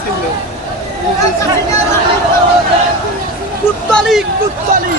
ছিল কুত্তালি কুত্তালি।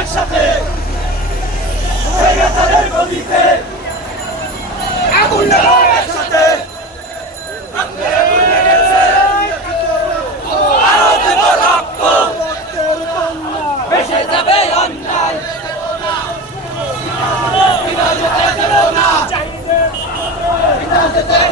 একসাথে। আগুন লাগাও একসাথে। Gracias.